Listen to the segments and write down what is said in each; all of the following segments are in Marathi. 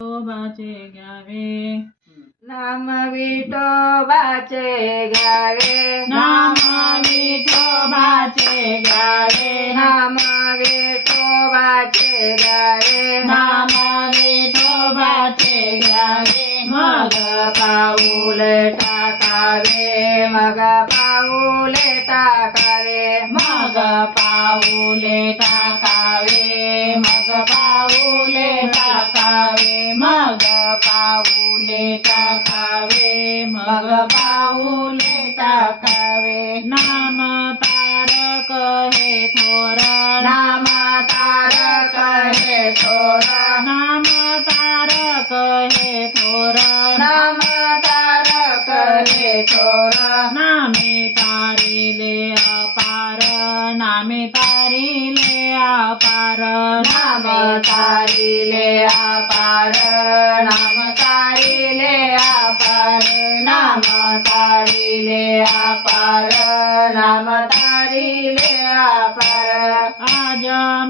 विठोबाचे घ्यावे नाम विठोबाचे घ्यावे नाम विठोबाचे घ्यावे नाम विठोबाचे घ्यावे नाम विठोबाचे घ्यावे मग पाऊले टाकावे मग पाऊले टाकावे मग पाऊले टाकावे मग पाऊले टाकावे मग पाऊले टाकावे मग पाऊले टाकावे नाम तारक हे थोर नाम तारक हे थोर नाम तारक हे थोर नाम तारक हे थोर नामे तारिले अपार नामे तारिले अपार नाम तारिले अपार नाम तारिले अपार नाम तारिले अपार नाम तारिले अपार आज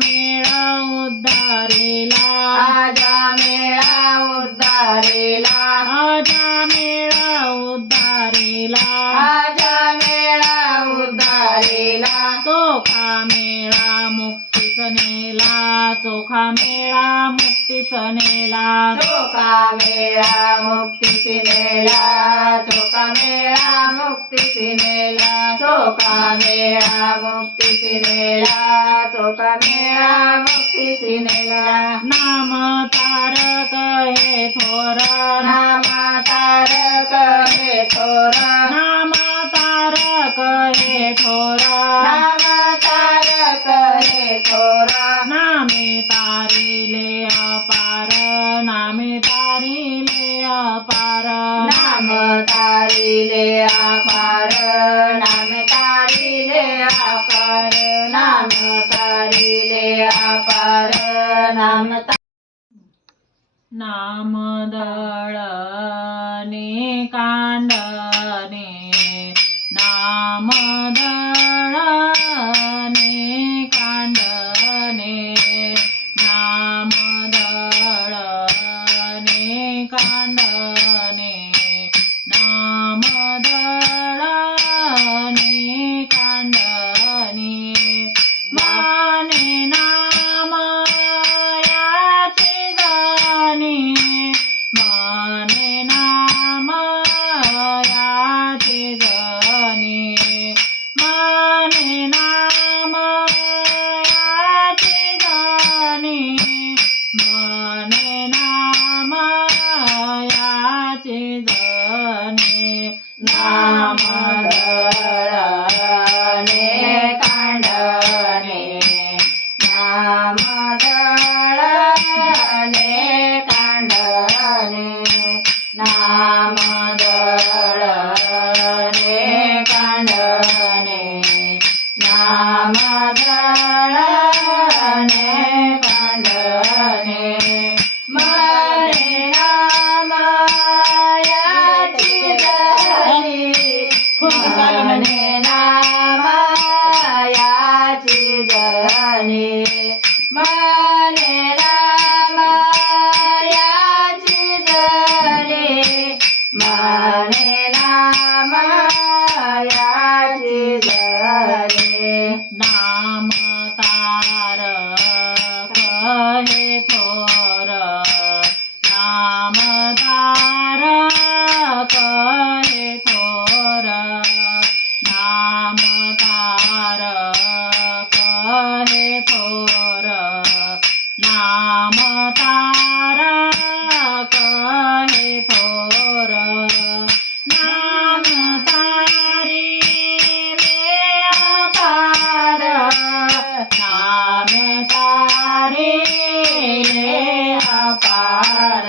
मेळा उद्धारिला आज मेळा उद्धारिला आज मेळा उद्धारिला आज मेळा उद्धारिला चोखा मेळा मुक्तीस नेला चोखा मेळा मुक्तीस नेला चोखा मेळा मुक्तीसी नेला चोखा मेळा मुक्तीसी नेला चोखा मेळा मुक्तीसी नेला चोखा मेळा मुक्तीसी नेला नाम तारक हे थोर नाम तारक हे थोर नाम तारक हे थोर नाम तारक हे थोर नामे तारिले अपार नामे तारिले अपार नाम तारिले अपार नाम तारिले अपार नाम तारिले अपार नाम नाम दळणे कांडणे नाम दळणे कांडणे नाम दळणे कांडणे नाम दळणे कांडणे माने नाम याचे जाणे माने नाम याचे जाणे माने नाम याचे जाणे माने नाम याचे जाणे नाम दळणे कांडणे नाम दळणे कांडणे नाम दळणे कांडणे नाम दळणे कांडणे मने नाम याची जनी मने नाम याची जनी मने नाम याची जनी मने नाम याची जनी नाम तारक हे थोर नाम तारक हे थोर नाम तारक हे थोर नाम तारक हे थोर नाम तारिले अपार नाम तारिले अपार